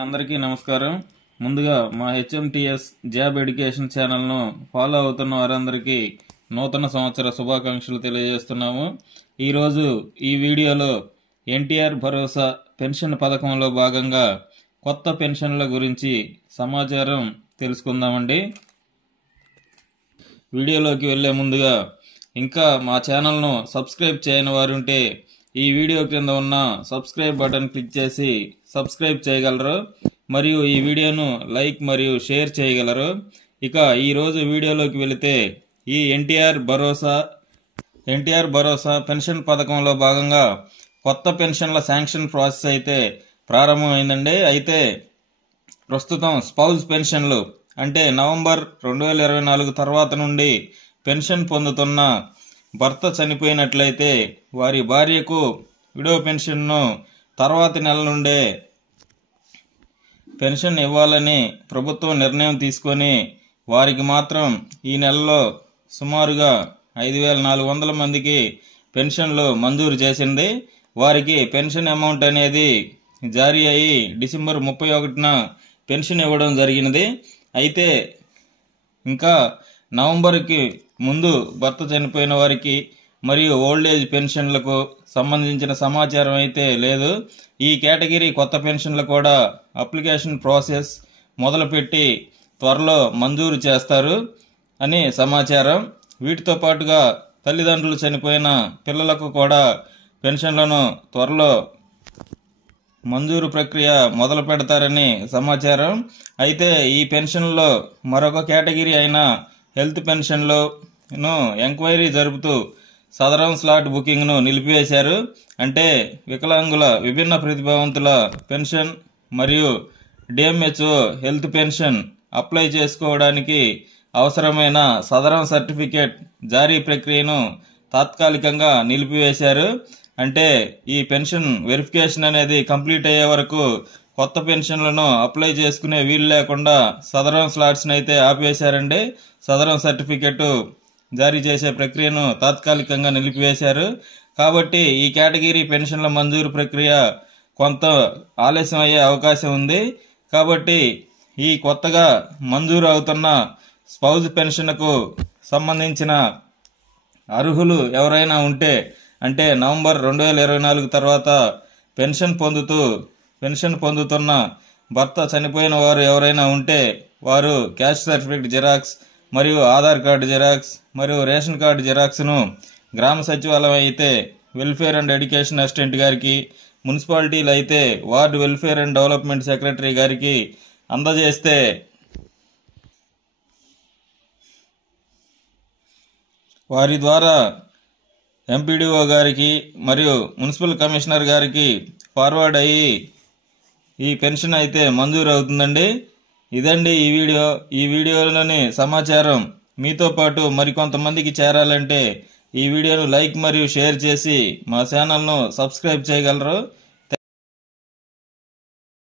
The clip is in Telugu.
అందరికీ నమస్కారం. ముందుగా మా హెచ్ఎంటిఎస్ జాబ్ ఎడ్యుకేషన్ ఛానల్ను ఫాలో అవుతున్న వారందరికీ నూతన సంవత్సర శుభాకాంక్షలు తెలియజేస్తున్నాము. ఈరోజు ఈ వీడియోలో ఎన్టీఆర్ భరోసా పెన్షన్ పథకంలో భాగంగా కొత్త పెన్షన్ల గురించి సమాచారం తెలుసుకుందామండి. వీడియోలోకి వెళ్లే ముందుగా ఇంకా మా ఛానల్ను సబ్స్క్రైబ్ చేయని వారుంటే ఈ వీడియో కింద ఉన్న సబ్స్క్రైబ్ బటన్ క్లిక్ చేసి సబ్స్క్రైబ్ చేయగలరు. మరియు ఈ వీడియోను లైక్ మరియు షేర్ చేయగలరు. ఇక ఈరోజు వీడియోలోకి వెళితే ఈ ఎన్టీఆర్ భరోసా పెన్షన్ పథకంలో భాగంగా కొత్త పెన్షన్ల శాంక్షన్ ప్రాసెస్ అయితే ప్రారంభమైందండి. అయితే ప్రస్తుతం స్పౌజ్ పెన్షన్లు అంటే నవంబర్ 2024 తర్వాత నుండి పెన్షన్ పొందుతున్న భర్త చనిపోయినట్లయితే వారి భార్యకు విడో పెన్షన్ను తర్వాతి నెల నుండే పెన్షన్ ఇవ్వాలని ప్రభుత్వం నిర్ణయం తీసుకొని వారికి మాత్రం ఈ నెలలో సుమారుగా 5,400 మందికి పెన్షన్లు మంజూరు చేసింది. వారికి పెన్షన్ అమౌంట్ అనేది జారీ అయ్యి డిసెంబర్ 31న పెన్షన్ ఇవ్వడం జరిగినది. అయితే ఇంకా నవంబర్కి ముందు భర్త చనిపోయిన వారికి మరియు ఓల్డ్ ఏజ్ పెన్షన్లకు సంబంధించిన సమాచారం అయితే లేదు. ఈ కేటగిరీ కొత్త పెన్షన్లు కూడా అప్లికేషన్ ప్రాసెస్ మొదలుపెట్టి త్వరలో మంజూరు చేస్తారు అని సమాచారం. వీటితో పాటుగా తల్లిదండ్రులు చనిపోయిన పిల్లలకు కూడా పెన్షన్లను త్వరలో మంజూరు ప్రక్రియ మొదలు పెడతారని సమాచారం. అయితే ఈ పెన్షన్లో మరొక కేటగిరీ అయిన హెల్త్ పెన్షన్లను ఎంక్వైరీ జరుపుతూ సదరం స్లాట్ బుకింగ్ను నిలిపివేశారు. అంటే వికలాంగుల విభిన్న ప్రతిభావంతుల పెన్షన్ మరియు డిఎంహెచ్ఓ హెల్త్ పెన్షన్ అప్లై చేసుకోవడానికి అవసరమైన సదరం సర్టిఫికేట్ జారీ ప్రక్రియను తాత్కాలికంగా నిలిపివేశారు. అంటే ఈ పెన్షన్ వెరిఫికేషన్ అనేది కంప్లీట్ అయ్యే వరకు కొత్త పెన్షన్లను అప్లై చేసుకునే వీలు లేకుండా సదరం స్లాట్స్ని అయితే ఆపివేశారండి. సదరం సర్టిఫికెట్ జారీ చేసే ప్రక్రియను తాత్కాలికంగా నిలిపివేశారు. కాబట్టి ఈ కేటగిరీ పెన్షన్ల మంజూరు ప్రక్రియ కొంత ఆలస్యం అయ్యే అవకాశం ఉంది. కాబట్టి ఈ కొత్తగా మంజూరు అవుతున్న స్పౌజ్ పెన్షన్కు సంబంధించిన అర్హులు ఎవరైనా ఉంటే అంటే నవంబర్ 2024 తర్వాత పెన్షన్ పొందుతున్న భర్త చనిపోయిన వారు ఎవరైనా ఉంటే వారు క్యాస్ట్ సర్టిఫికేట్ జిరాక్స్ మరియు ఆధార్ కార్డు జిరాక్స్ మరియు రేషన్ కార్డు జిరాక్స్ను గ్రామ సచివాలయం అయితే వెల్ఫేర్ అండ్ ఎడ్యుకేషన్ అసిస్టెంట్ గారికి, మున్సిపాలిటీలు అయితే ward welfare and development secretary గారికి అందజేస్తే వారి ద్వారా ఎంపీడీఓ గారికి మరియు మున్సిపల్ కమిషనర్ గారికి ఫార్వర్డ్ అయ్యి ఈ పెన్షన్ అయితే మంజూరు అవుతుందండి. ఇదండి ఈ వీడియోలోని సమాచారం. మీతో పాటు మరికొంతమందికి చేరాలంటే ఈ వీడియోను లైక్ మరియు షేర్ చేసి మా ఛానల్ను సబ్స్క్రైబ్ చేయగలరు.